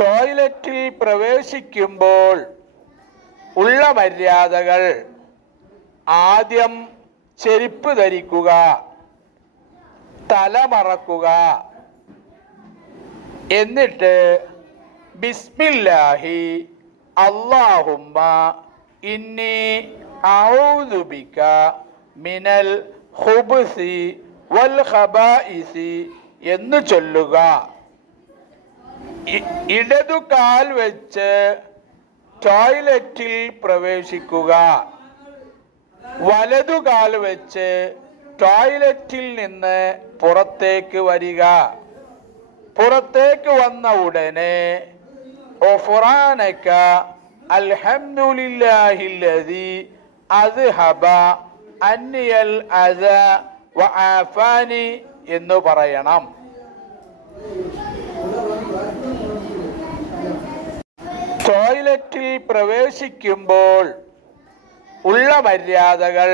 ടോയ്ലറ്റിൽ പ്രവേശിക്കുമ്പോൾ ഉള്ള മര്യാദകൾ. ആദ്യം ചെരുപ്പ് ധരിക്കുക തലമറക്കുക എന്നിട്ട് ബിസ്മില്ലാഹി അള്ളാഹുമ്മ ഇന്നി ഔദുബിക മിനൽ ഹുബ്സി വൽ ഖബായിസി എന്ന് ചൊല്ലുക. ഇടതു കാൽ വെച്ച് ടോയ്ലറ്റിൽ പ്രവേശിക്കുക. വലതു കാൽ വെച്ച് ടോയ്ലറ്റിൽ നിന്ന് പുറത്തേക്ക് വരിക. പുറത്തേക്ക് വന്ന ഉടനെ ഒഫുറാനക്ക അൽഹംദുലില്ലാഹില്ലദി അദ്ഹബ അന്നിയൽ അസ വ ആഫാനി എന്ന് പറയണം. ടോയ്ലറ്റിൽ പ്രവേശിക്കുമ്പോൾ ഉള്ള മര്യാദകൾ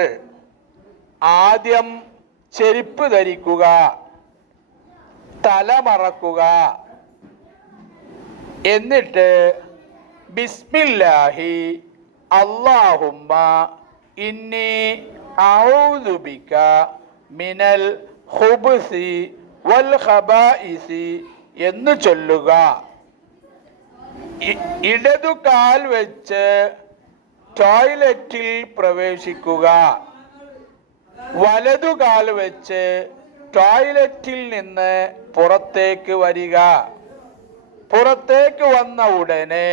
ആദ്യം ചെരുപ്പ് ധരിക്കുക തലമറക്കുക എന്നിട്ട് ബിസ്മില്ലാഹി അള്ളാഹുമ്മ ഇന്നി ഔദുബിക മിനൽ ഹുബ്സി വൽ ഖബായിസി എന്ന് ചൊല്ലുക. ഇടതു കാൽ വെച്ച് ടോയ്ലറ്റിൽ പ്രവേശിക്കുക. വലതു കാൽ വെച്ച് ടോയ്ലറ്റിൽ നിന്ന് പുറത്തേക്ക് വരിക. പുറത്തേക്ക് വന്ന ഉടനെ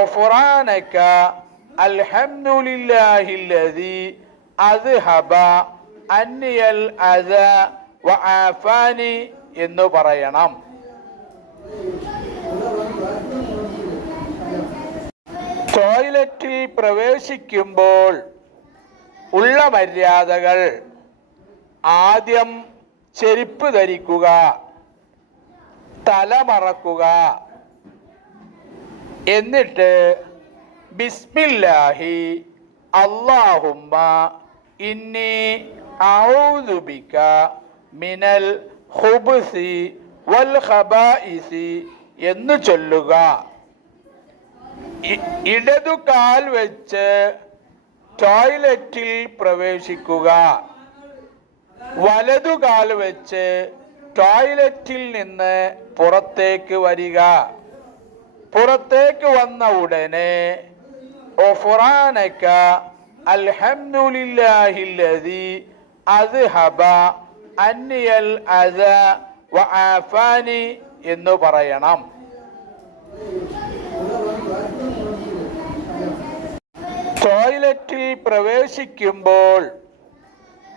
ഒഫുറാനക്ക അൽഹംദുലില്ലാഹില്ലദി അദ്ഹബ അന്നിയൽ അദ ആഫാനി എന്ന് പറയണം. ടോയ്ലറ്റിൽ പ്രവേശിക്കുമ്പോൾ ഉള്ള മര്യാദകൾ. ആദ്യം ചെരുപ്പ് ധരിക്കുക തലമറക്കുക എന്നിട്ട് ബിസ്മില്ലാഹി അള്ളാഹുമ്മ ഇന്നി ഔദുബിക മിനൽ ഹുബ്സി വൽ ഖബായിസി എന്ന് ചൊല്ലുക. ഇടതു കാൽ വെച്ച് ടോയ്ലറ്റിൽ പ്രവേശിക്കുക. വലതു കാൽ വെച്ച് ടോയ്ലറ്റിൽ നിന്ന് പുറത്തേക്ക് വരിക. പുറത്തേക്ക് വന്ന ഉടനെ ഒഫുറാനക്ക അൽഹംദുലില്ലാഹില്ലദി അദ്ഹബ അന്നിയൽ അദ വആഫാനി എന്ന് പറയണം. ടോയ്ലറ്റിൽ പ്രവേശിക്കുമ്പോൾ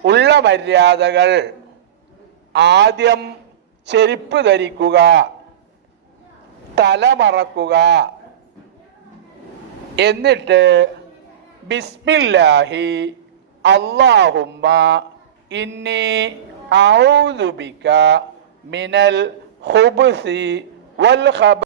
ഉള്ള മര്യാദകൾ. ആദ്യം ചെരുപ്പ് ധരിക്കുക തലമറക്കുക എന്നിട്ട് ബിസ്മില്ലാഹി അള്ളാഹുമ്മ ഇന്നി ഔദുബിക്ക മിനൽ ഹുബ്സി വൽ ഖബ